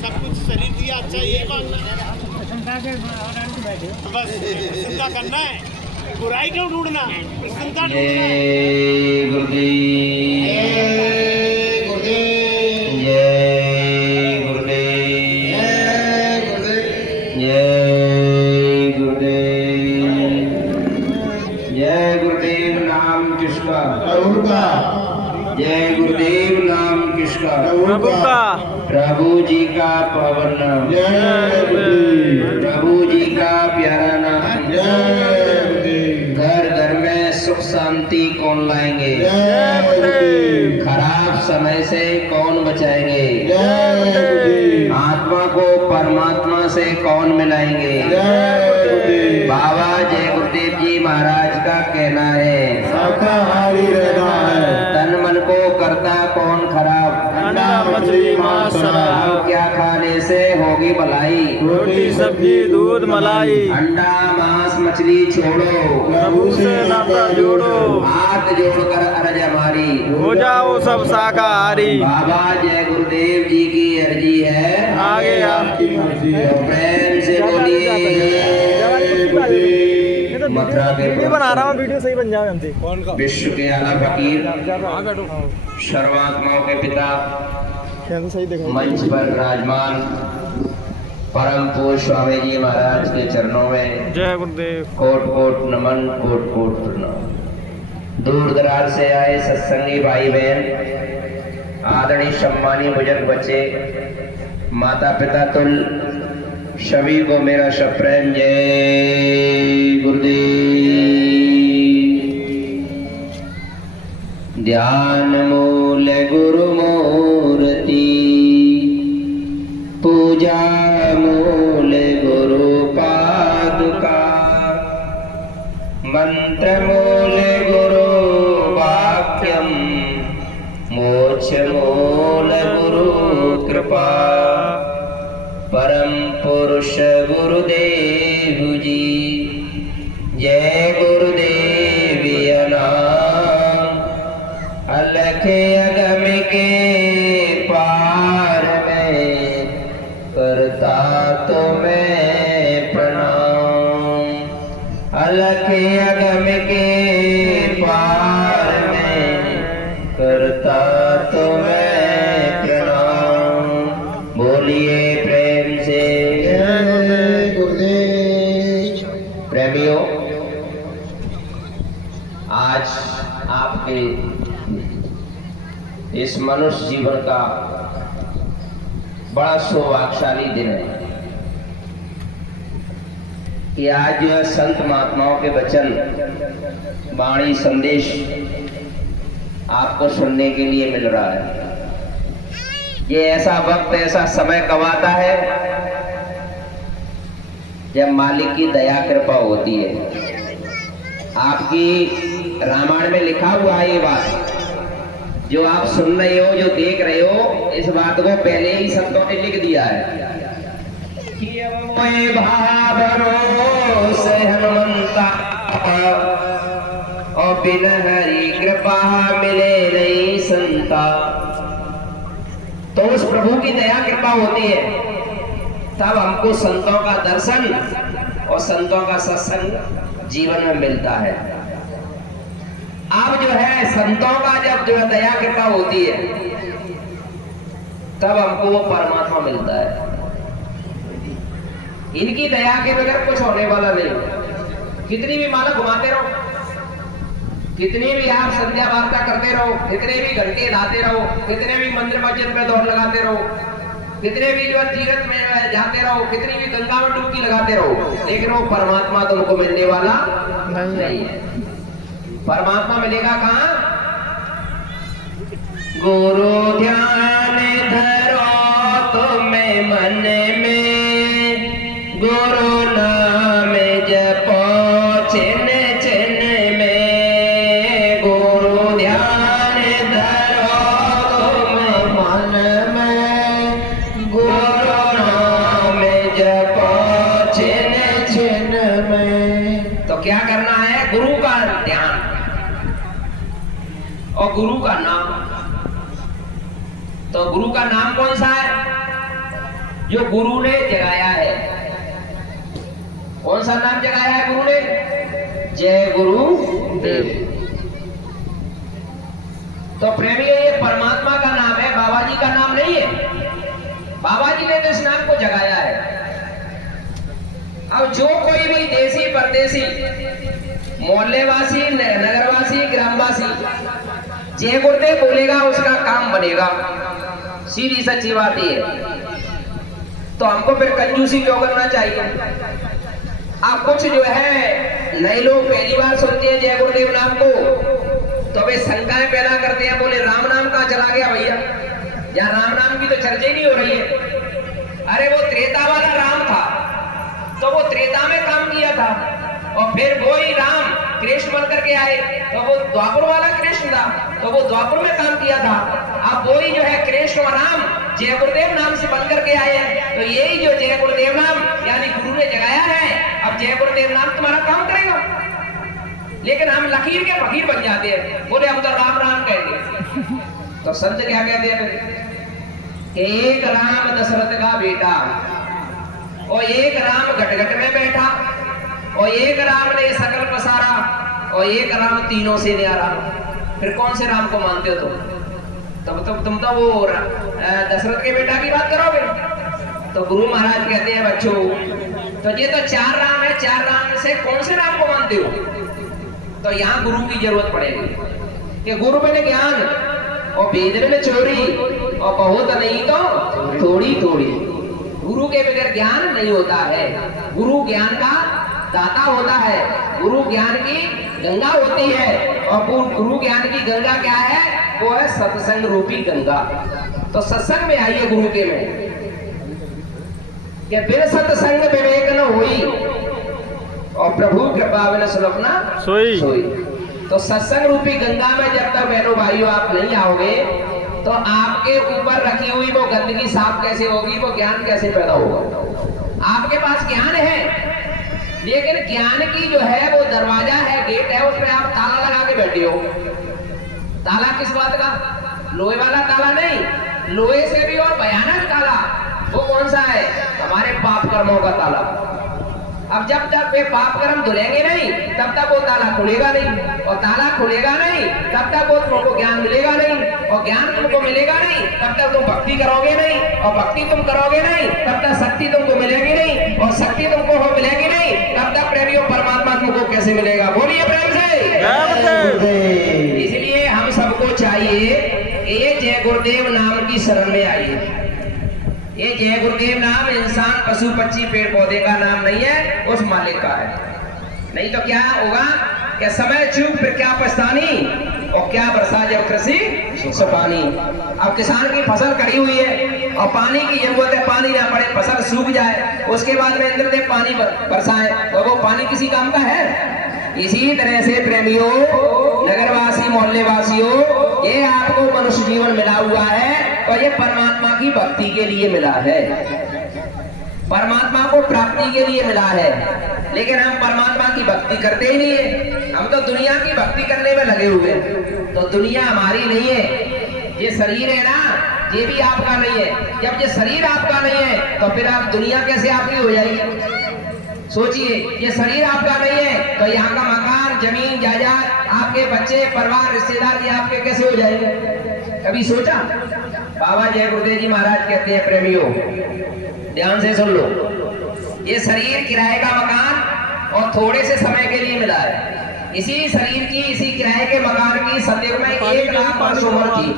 सब कुछ शरीर दिया अच्छा, यही मांगना है बस। प्रसन्नता करना है, बुराई क्यों ढूंढना, प्रसन्नता ढूंढना है। जय गुरुदेव नाम किसका? प्रभु का। जय गुरुदेव नाम किसका? प्रभु का। प्रभु जी का पावन नाम। जय गुरुदेव। प्रभु जी का प्यारा नाम। जय घर घर में सुख शांति कौन लाएंगे? गुरुदेव। खराब समय से कौन बचाएंगे? जय आत्मा को परमात्मा से कौन मिलाएंगे? गुरुदेव। बाबा जय गुरुदेव जी महाराज का कहना है, शाकाहारी रहना है। तन मन को करता कौन खराब? अंडा मछली मांस शराब। क्या खाने से होगी भलाई? रोटी सब्जी दूध मलाई। अंडा मांस मछली छोड़ो, प्रभु से नाता जोड़ो। हाथ जोड़कर अर्ज हमारी, हो जाओ सब शाकाहारी। बाबा जय गुरुदेव जी की अर्जी है, आगे आपकी मर्जी है। तो प्रेम से बोलिए मथुरा के बना रहा हूँ, वीडियो सही बन जाए हमसे। विश्व के आला फकीर, सर्वात्माओं के पिता, सही देखा मंच पर विराजमान परम पूज्य स्वामी जी महाराज के चरणों में जय गुरुदेव। कोट कोट नमन, कोट कोट प्रणाम। दूर दराज से आए सत्संगी भाई बहन, आदरणीय सम्मानीय बुजुर्ग बच्चे, माता पिता तुल सभी को मेरा सप्रेम जय गुरुदेव। ध्यान मूल गुरु मूर्ति, पूजा मूल गुरु पादुका, मंत्र मूल गुरु वाक्यम, मोक्ष मूल गुरु कृपा, परम पुरुष गुरुदेव जी। जय गुरुदेव नाम, अलख अगम के पार में, करता तो मैं प्रणाम। अलख अगम के पार में, करता तो मैं प्रणाम। बोलिए प्रेम से प्रेमियों, आज आपके इस मनुष्य जीवन का बड़ा सौभाग्यशाली दिन है कि आज जो है संत महात्माओं के वचन, वाणी, संदेश आपको सुनने के लिए मिल रहा है। ये ऐसा वक्त, ऐसा समय कब आता है जब मालिक की दया कृपा होती है। आपकी रामायण में लिखा हुआ है ये बात, जो आप सुन रहे हो, जो देख रहे हो, इस बात को पहले ही संतों ने लिख दिया है कि भरोसे हनुमंता, और बिन हरि कृपा मिले नहीं संता। तो उस प्रभु की दया कृपा होती है, तब हमको संतों का दर्शन और संतों का सत्संग जीवन में मिलता है। अब जो है संतों का जब जो है दया कृपा होती है, तब हमको वो परमात्मा मिलता है। इनकी दया के बगैर कुछ होने वाला नहीं। कितनी भी माला घुमाते रहो, कितनी भी आप संध्या वार्ता करते रहो, कितने भी घंटे लाते रहो, कितने भी मंदिर मस्जिद में दौड़ लगाते रहो, कितने भी जो तीर्थ में जाते रहो, कितनी भी गंगा में डुबकी लगाते रहो, लेकिन वो परमात्मा तुमको मिलने वाला नहीं है। परमात्मा मिलेगा कहाँ? गुरु ध्यान धरो तुम्हें मन में, गुरु नाम जपो चिन चिन में। गुरु ध्यान धरो तुम्हें मन में, गुरु नाम जपो चिन चिन में। तो क्या करना है? गुरु का ध्यान और गुरु का नाम। तो गुरु का नाम कौन सा है? जो गुरु ने जगाया है। कौन सा नाम जगाया है गुरु ने? जय गुरु देव। तो प्रेमी ये परमात्मा का नाम है, बाबा जी का नाम नहीं है। बाबा जी ने तो इस नाम को जगाया है। अब जो कोई भी देसी परदेसी, मोहल्लेवासी, नगरवासी, ग्रामवासी जय गुरुदेव बोलेगा उसका काम बनेगा। सीधी सच्ची बात ये है। तो हमको फिर कंजूसी क्यों करना चाहिए? अब कुछ जो है नए लोग पहली बार सुनते हैं जय गुरुदेव नाम को, तो वे शंकाएं पैदा करते हैं, बोले राम नाम कहाँ चला गया भैया? यहाँ राम नाम की तो चर्चा ही नहीं हो रही है। अरे वो त्रेता वाला राम था, तो वो त्रेता में काम किया था, और फिर वही राम कृष्ण बन करके आए, तो वो द्वापर वाला कृष्ण था, तो वो द्वापर में काम किया था। अब वही जो है कृष्ण और राम जय गुरुदेव नाम से बन करके आए हैं। तो यही जो जय गुरुदेव नाम यानी गुरु ने जगाया है, अब जय गुरुदेव नाम तुम्हारा काम करेगा। लेकिन हम लकीर के फकीर बन जाते हैं, बोले हम तो राम राम कहेंगे। तो संत क्या कहते हैं? एक राम दशरथ का बेटा, और एक राम घट में बैठा, और एक राम ने सकल पसारा, और एक राम तीनों से न्यारा। फिर कौन से राम को मानते हो तुम? तुम तो वो दशरथ के बेटा की बात करोगे। तो गुरु महाराज कहते हैं बच्चों, तो ये तो चार राम है, चार राम में से कौन से राम को मानते हो? तो यहाँ गुरु की जरूरत पड़ेगी कि गुरु मैंने ज्ञान और वेद में चोरी, और बहुत नहीं तो थोड़ी थोड़ी। गुरु के बगैर ज्ञान नहीं होता है। गुरु ज्ञान का दाता होता है, गुरु ज्ञान की गंगा होती है, और गुरु ज्ञान की गंगा क्या है? वो है सत्संग रूपी गंगा। तो सत्संग में आइए गुरु के में, कि बिन सत्संग विवेक न होई, और प्रभु कृपा बिन सुलभना सोई। तो सत्संग रूपी गंगा में जब तक बहनों भाइयों आप नहीं आओगे, तो आपके ऊपर रखी हुई वो गंदगी साफ कैसे होगी? वो ज्ञान कैसे पैदा होगा? आपके पास ज्ञान है, लेकिन ज्ञान की जो है वो दरवाजा है, गेट है, उसमें आप ताला लगा के बैठे हो। ताला किस बात का? लोहे वाला ताला नहीं, लोहे से भी और भयानक ताला। वो कौन सा है? हमारे पाप कर्मों का ताला। अब जब तक वे पाप कर्म धुलेंगे नहीं, तब तक वो ताला खुलेगा नहीं, और ताला खुलेगा नहीं तब तक वो तुमको ज्ञान मिलेगा नहीं, और ज्ञान तुमको मिलेगा नहीं तब तक तुम भक्ति करोगे नहीं, और भक्ति तुम करोगे नहीं तब तक शक्ति तुमको मिलेगी नहीं, और शक्ति तुमको हो मिलेगी नहीं तब तक प्रेमियों परमात्मा तुमको कैसे मिलेगा? बोलिए प्रेम से। इसलिए हम सबको चाहिए ये जय गुरुदेव नाम की शरण में आइए। ये जय गुरुदेव नाम इंसान, पशु, पक्षी, पेड़ पौधे का नाम नहीं है, उस मालिक का है। नहीं तो क्या होगा? क्या समय चूक फिर क्या पछतानी, और क्या बरसा जब कृषि सुपानी। अब किसान की फसल कड़ी हुई है और पानी की जरूरत है, पानी ना पड़े, फसल सूख जाए, उसके बाद में इंद्रदेव पानी बरसाए, और वो पानी किसी काम का है? इसी तरह से प्रेमियों, नगरवासी, मोहल्ले वासियों, ये आपको मनुष्य जीवन मिला हुआ है, और ये परमात्मा की भक्ति के लिए मिला है, परमात्मा को प्राप्ति के लिए मिला है। लेकिन हम परमात्मा की भक्ति करते ही नहीं है, हम तो दुनिया की भक्ति करने में लगे हुए हैं। तो दुनिया हमारी नहीं है, ये शरीर है ना, ये भी आपका नहीं है। जब ये शरीर आपका नहीं है, तो फिर आप दुनिया कैसे आपकी हो जाएगी? सोचिए, ये शरीर आपका नहीं है, तो यहाँ का मकान, जमीन, जायदाद, आपके बच्चे, परिवार, रिश्तेदार, ये आपके कैसे हो जाएंगे? कभी सोचा? बाबा जय गुरुदेव जी महाराज कहते हैं प्रेमियों, ध्यान से सुन लो, ये शरीर किराए का मकान और थोड़े से समय के लिए मिला है। इसी शरीर की, इसी किराए के मकान की सतयुग में 1 लाख वर्ष उम्र थी।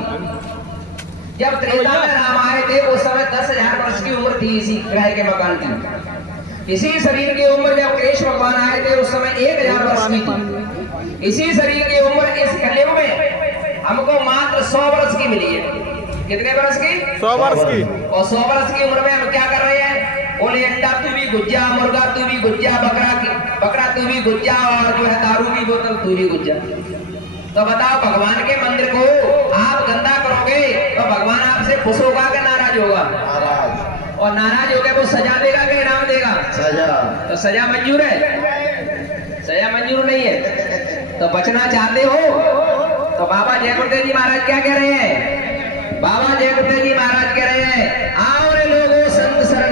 जब त्रेता में राम आए थे उस समय 10,000 वर्ष की उम्र थी इसी किराए के मकान की। इसी शरीर की उम्र जब कृष्ण भगवान आए थे उस समय 1,000 वर्ष की थी। इसी शरीर की उम्र इस कलयुग में हमको मात्र 100 वर्ष की मिली है। कितने वर्ष की? 100 वर्ष की। और 100 वर्ष की उम्र में हम क्या कर रहे हैं? बोले अंडा तू भी गुज्जा, मुर्गा तू भी गुज्जा, बकरा तू भी गुज्जा, और जो है दारू की बोतल तू भी गुज्जा। तो बताओ, भगवान के मंदिर को आप गंदा करोगे तो भगवान आपसे खुश होगा कि नाराज होगा? और नाराज हो गए वो सजा देगा कि इनाम देगा? सजा। तो सजा मंजूर है? सजा मंजूर नहीं है। तो बचना चाहते हो तो बाबा जय गुरुदेव जी महाराज क्या कह रहे हैं? बाबा जय गुरुदेव जी महाराज कह रहे हैं, आओ रे लोगों संत शरण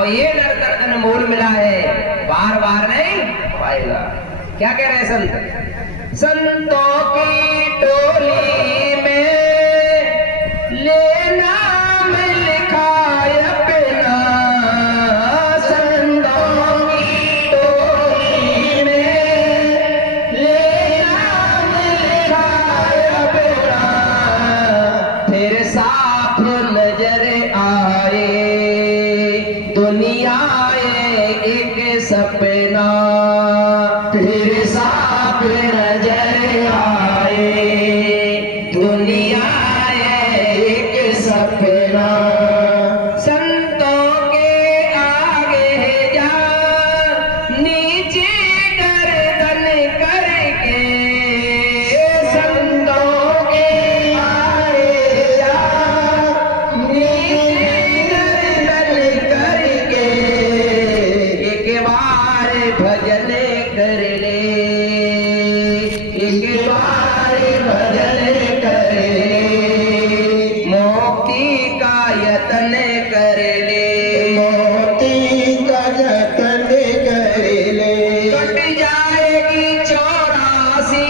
और ये नर दर्द अनमोल मिला है, बार बार नहीं पाएगा। क्या कह रहे हैं संत? संतों की टोली में लेना लिखा अपना, संतों की टोली में लेना लिखा अपना, फिर साफ नजर आए दुनिया एक सपना, फिर साफ नजर आए दुनिया एक सपना। संतों के आगे जा नीचे गर्दन करके, संतों के आगे जा नीचे गर्दन करके, एक बार भजन कर ले, एक बार भजन कर ले, मोक्ति का यत्न कर ले, मोक्ति का यत्न कर ले। कट जाएगी 84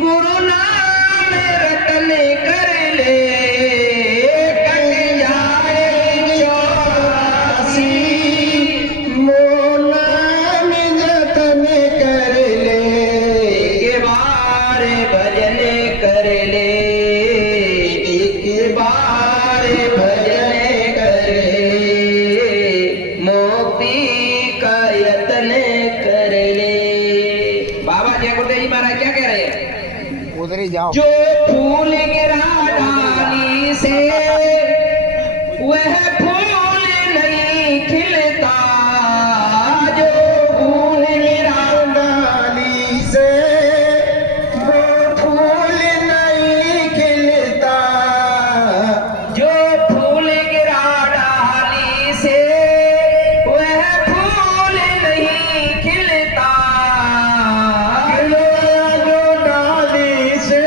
गुरु नाम रटन कर ले, कट जाएगी 84 मोना में जतन कर ले, एक बार भजन कर ले, एक बार भजन कर ले, मोक्ति का यत्न कर ले। बाबा जय गुरुदेव जी महाराज क्या कह रहे हैं? उधर ही जाओ। जो फूल गिरा डाली से वह फूल नहीं खिलता, जो फूल गिरा डाली से वो फूल नहीं खिलता, जो फूल गिरा डाली से वह फूल नहीं खिलता, जो डाली से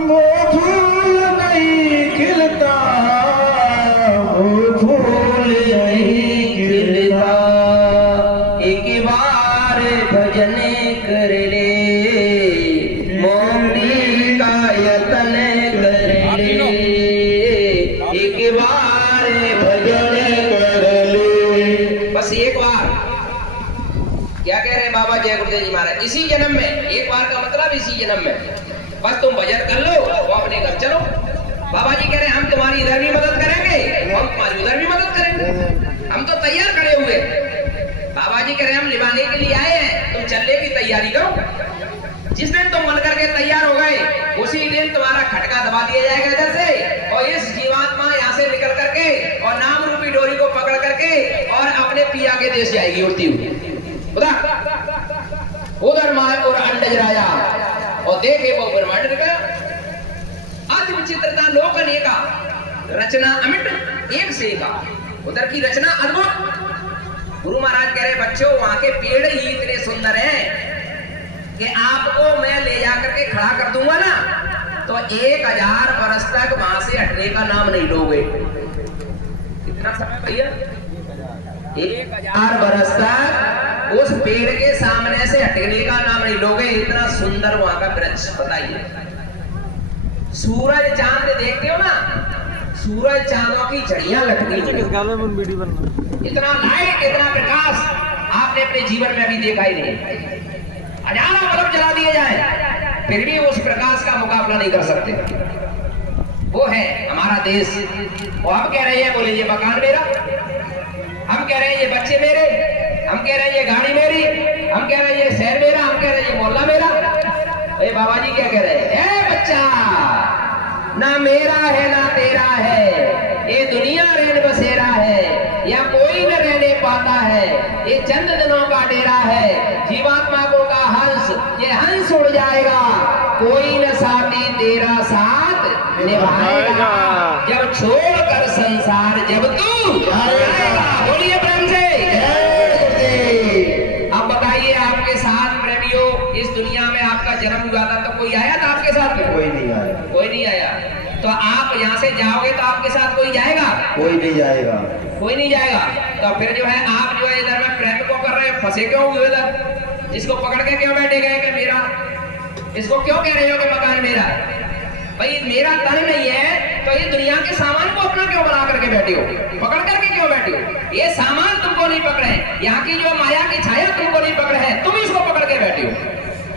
वो फूल नहीं खिलता, वो फूल नहीं खिलता। एक बार भजन कर ले, मोक्ति का यत्न कर ले, एक बार भजन कर ले। बस एक बार। क्या कह रहे हैं बाबा जय गुरुदेव जी महाराज? इसी जन्म में, एक बार का मतलब इसी जन्म में, बस तुम भजन कर लो वो अपने घर चलो। बाबा जी कह रहे हैं हम तुम्हारी इधर भी मदद करेंगे, हम तुम्हारी उधर भी मदद करेंगे, हम तो तैयार खड़े हुए। बाबा जी कह रहे हैं हम निभाने के लिए आए हैं, तुम चलने की तैयारी करो। जिस दिन तुम मन करके तैयार हो गए उसी दिन तुम्हारा खटका दबा दिया जाएगा इधर से, और इस जीवात्मा यहाँ से निकल करके और नाम रूपी डोरी को पकड़ करके और अपने पिया के देश जाएगी उड़ती हुई। उधर मार और अंडज राजा और देखे वो ब्रह्मांड का अति विचित्रता लोक अनेका, रचना अमिट एक से का, उधर की रचना अद्भुत। गुरु महाराज कह रहे बच्चों वहां के पेड़ ही इतने सुंदर हैं कि आपको मैं ले जाकर के खड़ा कर दूंगा ना तो 1000 वर्ष तक वहां से हटने का नाम नहीं लोगे। कितना समय भैया? 1000 वर्ष तक उस पेड़ के सामने से हटने का नाम नहीं लोगे। इतना सुंदर वहां का वृक्ष, बताइए। सूरज चांद देखते हो ना, सूरज चांदों की झड़ियां लटकी, इतना लाइट, इतना प्रकाश आपने अपने जीवन में अभी देखा ही नहीं। हजारों बल्ब जला दिए जाए फिर भी उस प्रकाश का मुकाबला नहीं कर सकते। वो है हमारा देश। और हम कह रहे हैं, बोले ये मकान मेरा, हम कह रहे हैं ये बच्चे मेरे, हम कह रहे हैं ये गाड़ी मेरी, हम कह रहे हैं ये शहर मेरा, हम कह रहे हैं ये मोहल्ला मेरा। ए बाबा जी क्या कह रहे हैं? ए बच्चा, ना मेरा है ना तेरा है, ये दुनिया रहने बसेरा है, या कोई न रहने पाता है, ये चंद दिनों का डेरा है। जीवात्मा को का हंस, ये हंस उड़ जाएगा, कोई न साथी तेरा साथ निभाएगा, जब छोड़कर संसार जब तू जाएगा। बोलिए प्रेम से। अब बताइए, आपके साथ प्रेमियों, इस दुनिया में आपका जन्म हुआ था तो कोई आया था आपके साथ में? कोई नहीं आया, कोई नहीं आया। तो आप यहाँ से जाओगे तो आपके साथ कोई जाएगा? कोई नहीं जाएगा। कोई नहीं जाएगा। तो फिर जो है आप जो है इधर में प्रेम को कर रहे हैं, फंसे क्यों हुए इधर? इसको पकड़ के क्यों बैठे गए कि मेरा? इसको क्यों कह रहे हो कि मकान मेरा? भाई मेरा तन नहीं है तो ये दुनिया के सामान को अपना क्यों बना करके बैठे हो? पकड़ करके क्यों बैठे हो? ये सामान तुमको नहीं पकड़े, यहाँ की जो माया की छाया तुमको नहीं पकड़े है, तुम इसको पकड़ के बैठे हो।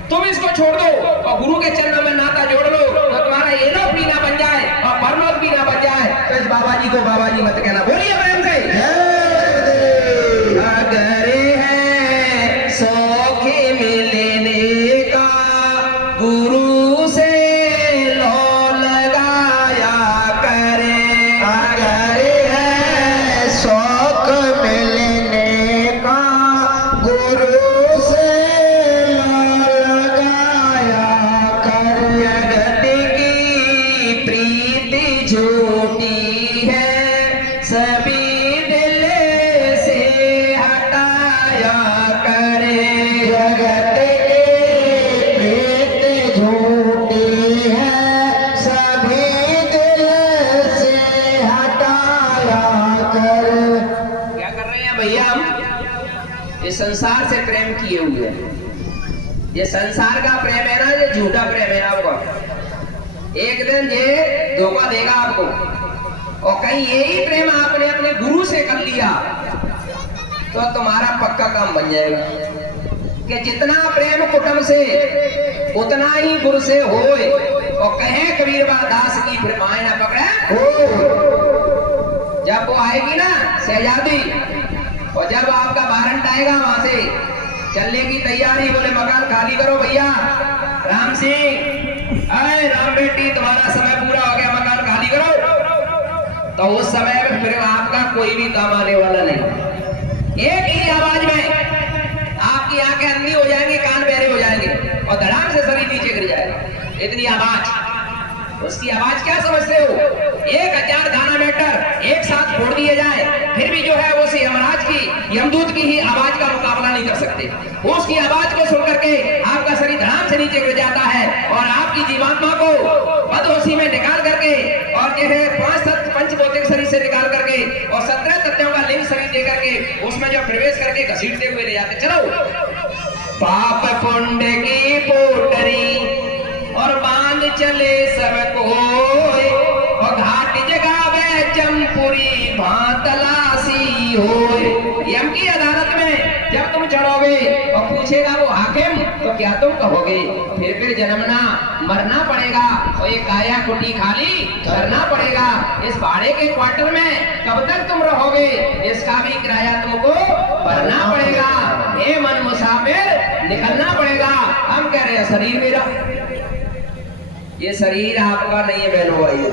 तुम इसको छोड़ दो और गुरु के चरणों में नाता जोड़ लो तो तुम्हारा ये लोक भी ना बन जाए और परलोक भी ना बन जाए। तो इस बाबा जी को बाबा जी मत कहना। बोलिए प्रेम से। अगर है सौख मिलने का गुरु से लो लगाया करे। अगर है शौक मिलने का गुरु से लगाया कर। जगत की प्रीति झूठी है सभी दिल से हटाया करे। जगत की प्रीत झूठी है सभी दिल से हटाया कर। क्या कर रहे हैं भैया? हम इस संसार से प्रेम किए हुए हैं। ये संसार का प्रेम है ना, ये झूठा प्रेम है आपका। एक दिन ये धोखा देगा आपको और कहीं यही प्रेम आपने अपने गुरु से कर लिया तो तुम्हारा पक्का काम बन जाएगा कि जितना प्रेम कुटुंब से उतना ही गुरु से होए। और कहे कबीरदास दास की फिर माए ना पकड़े। जब वो आएगी ना शहजादी और जब आपका वारंट आएगा वहां से चलने की तैयारी, बोले मकान खाली करो भैया। राम सिंह, अरे राम बेटी तुम्हारा समय पूरा हो गया, मकान खाली करो। तो उस समय में फिर आपका कोई भी काम आने वाला नहीं। एक ही आवाज में आपकी आंखें अंधी हो जाएंगी, कान बहरे हो जाएंगे और धड़ाम से शरीर नीचे गिर जाएगा। इतनी आवाज, उसकी आवाज क्या समझते हो? 1000 दाना मैटर एक साथ फोड़ दिए जाए फिर भी जो है वो यमराज की, यमदूत की ही आवाज का मुकाबला नहीं कर सकते। उसकी आवाज को सुन करके आपका शरीर धड़ाम से नीचे गिर जाता है और आपकी जीवात्मा को बदहोशी में निकाल करके और जो है 5 पंचभौतिक शरीर से निकाल करके और 17 तत्वों का लिंग शरीर दे करके उसमें जो प्रवेश करके घसीटते हुए ले जाते। चलो पाप पुण्य की पोटरी और बांध चले सब कोई और घाट जगावे चमपुरी भांतलासी होए। यम की अदालत में जब तुम चढ़ोगे और पूछेगा वो हाकिम तो क्या तुम कहोगे? फिर जन्मना मरना पड़ेगा और ये काया कुटी खाली करना पड़ेगा। इस भाड़े के क्वार्टर में कब तक तुम रहोगे? इसका भी किराया तुमको भरना पड़ेगा। हे मन मुसाफिर निकलना पड़ेगा। हम कह रहे हैं शरीर मेरा, ये शरीर आपका नहीं है बहनों भाइयों।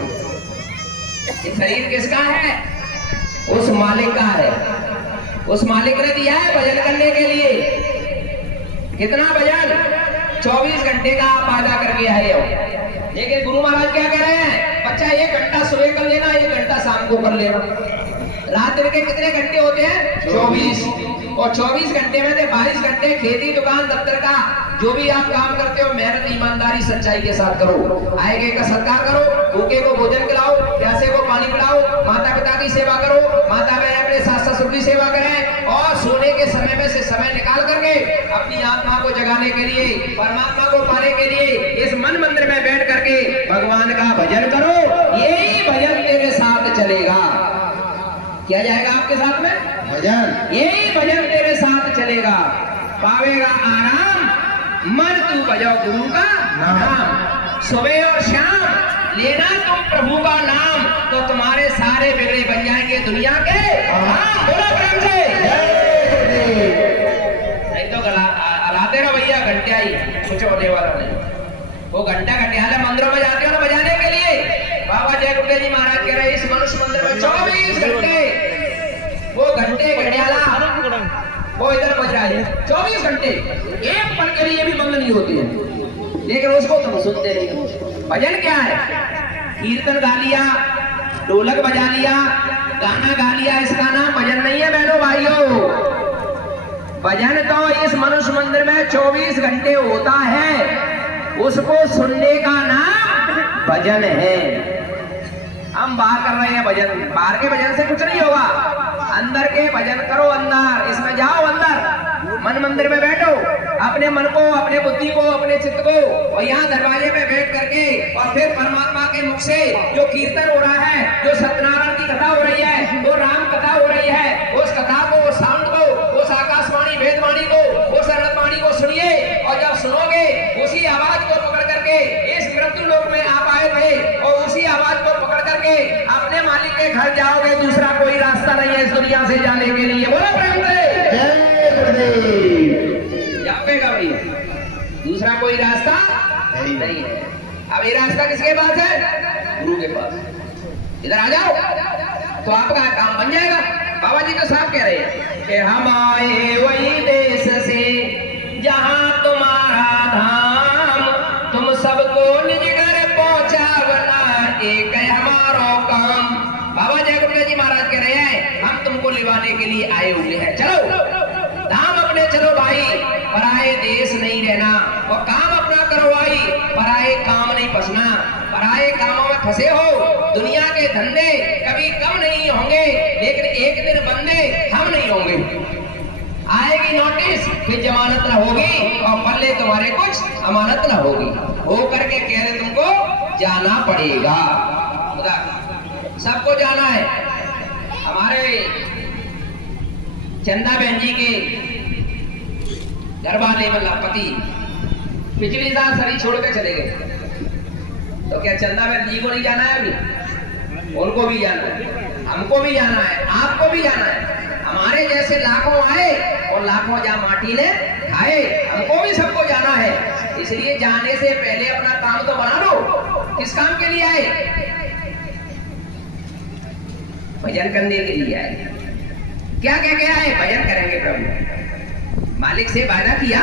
ये शरीर किसका है? उस मालिक का है। उस मालिक ने दिया है भजन करने के लिए। कितना भजन? 24 घंटे का आप वादा करके आए हो। लेकिन गुरु महाराज क्या कह रहे हैं? बच्चा 1 घंटा सुबह कर लेना, 1 घंटा शाम को कर लेना। रात के कितने घंटे होते हैं? 24। और 24 घंटे में से 22 घंटे खेती, दुकान, दफ्तर का जो भी आप काम करते हो मेहनत, ईमानदारी, सच्चाई के साथ करो। आएगे का सत्कार करो, भूखे को भोजन खिलाओ, प्यासे को पानी पिलाओ, माता पिता की सेवा करो, माता बहन अपने सास ससुर की सेवा करें और सोने के समय में से समय निकाल करके अपनी आत्मा को जगाने के लिए, परमात्मा को पाने के लिए इस मन मंदिर में बैठ करके भगवान का भजन करो। यही भजन तेरे साथ चलेगा। क्या जाएगा आपके साथ में? भजन। यही भजन तेरे साथ चलेगा। पावेगा आराम मन तू बजाओ गुरु का नाम। सुबह और शाम लेना तुम प्रभु का नाम तो तुम्हारे सारे बिगड़े बन जाएंगे दुनिया के। हाँ बोलो प्रेम से। नहीं तो हलाते रहो भैया, घंटे आई कुछ होने वाला नहीं। वो घंटा घटियाला मंदिरों में जाते हो ना बजाने के लिए। बाबा जय गुरुदेव जी महाराज कह रहे इस मनुष्य मंदिर में 24 घंटे वो घंटे घटियाला वो इधर बज रहा है 24 घंटे, एक पल के लिए भी बंद नहीं होती है। लेकिन उसको तुम सुनते नहीं। भजन क्या है? कीर्तन गा लिया, ढोलक बजा लिया, गाना गा लिया, इसका नाम भजन नहीं है बहनों भाइयों। भजन तो इस मनुष्य मंदिर में 24 घंटे होता है, उसको सुनने का नाम भजन है। हम बाहर कर रहे हैं भजन, बाहर के भजन से कुछ नहीं होगा, अंदर के भजन करो, अंदर इसमें जाओ, अंदर मन मंदिर में बैठो, अपने मन को, अपने बुद्धि को, अपने चित्त को, और यहाँ दरवाजे पे बैठ करके और फिर परमात्मा के मुख से जो कीर्तन हो रहा है, जो सत्यनारायण की कथा हो रही है, वो राम कथा हो रही है, उस कथा को, उस साउंड को, उस आकाशवाणी वेदवाणी को, उस अनंतवाणी को सुनिए, और जब सुनोगे उसी आवाज को पकड़ करके इस मृत्यु लोक में आप आए थे, और उसी आवाज को पकड़ करके अपने मालिक के घर जाओगे, दूसरा कोई रास्ता नहीं है इस दुनिया से जाने के लिए। बोलो प्रेम से जाओगेगा भाई, दूसरा कोई रास्ता नहीं है। अब ये रास्ता किसके पास है? गुरु के पास। इधर आ जाओ तो आपका काम बन जाएगा। बाबा जी तो साफ कह रहे हैं कि हम आए वही देश से जहां तुम्हारा धाम, तुम सबको निज घर पहुंचावना एक है हमारा काम। बाबा जय जी महाराज कह रहे हैं हम तुमको लिवाने के लिए आए हुए हैं, चलो धाम अपने चलो भाई, पराए देश नहीं रहना, और काम अपना करो भाई, पराए काम नहीं फंसना। पराए कामों में फंसे हो, दुनिया के धंधे कभी कम नहीं होंगे, लेकिन एक दिन बंदे हम नहीं होंगे। आएगी नोटिस, फिर जमानत न होगी, और पल्ले तुम्हारे कुछ अमानत न होगी, हो करके कह रहे तुमको जाना पड़ेगा। सबको जाना है। हमारे चंदा बहन जी के घर वाले मतलब पति पिछली साल सभी छोड़ के चले गए, तो क्या चंदा बहन जी को नहीं जाना है? अभी उनको भी जाना है, हमको भी जाना है, आपको भी जाना है। हमारे जैसे लाखों आए और लाखों जा माटी ने खाए, हमको भी सबको जाना है। इसलिए जाने से पहले अपना काम तो बना लो। किस काम के लिए आए? भजन करने के लिए आए। क्या कह के आए? भजन करेंगे प्रभु। मालिक से वादा किया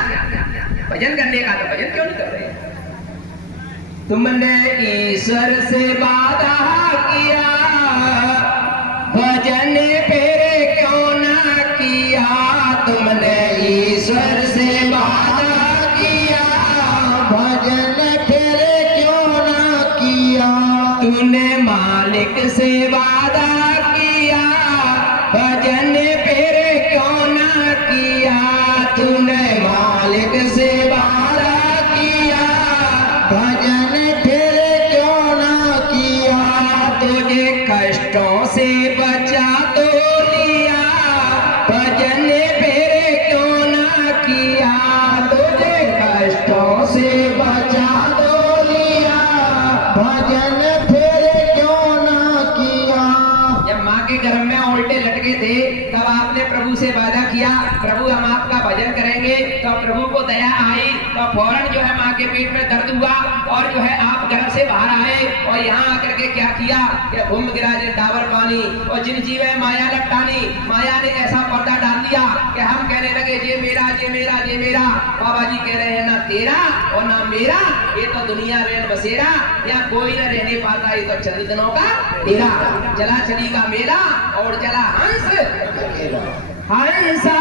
भजन करने का, तो भजन क्यों नहीं कर रहे? तुमने ईश्वर से वादा किया, भजन फिर क्यों ना किया? तुमने ईश्वर से वादा किया, भजन फिर क्यों ना किया? तूने मालिक से वादा किया, भजन फिर क्यों ना किया? तूने मालिक से वादा किया, भजन फिर क्यों ना किया? तुझे कष्टों से बचा तो लिया, भजन फिर क्यों ना किया? तुझे कष्टों से बचा तो लिया, भजन फिर क्यों ना किया? जब माँ के गर्भ में उल्टे लटके थे, तब आपने प्रभु से वादा किया प्रभु हम आपका भजन करेंगे, तो प्रभु को दया आई, तो फौरन जो है माँ के पेट में दर्द हुआ, और जो है आप गर्भ से बाहर आए, और यहाँ आकर के क्या किया कि घुम गिरा जे डाबर पानी, और जिन जीवे माया लटानी, माया ने ऐसा पर्दा डाल दिया कि हम कहने लगे जे मेरा जे मेरा जे मेरा। बाबा जी कह रहे हैं ना तेरा और ना मेरा, ये तो दुनिया रेल बसेरा, यहाँ कोई न रहने पाता, ये तो चंद दिनों का तेरा। चला चली का मेला और चला हंस हंस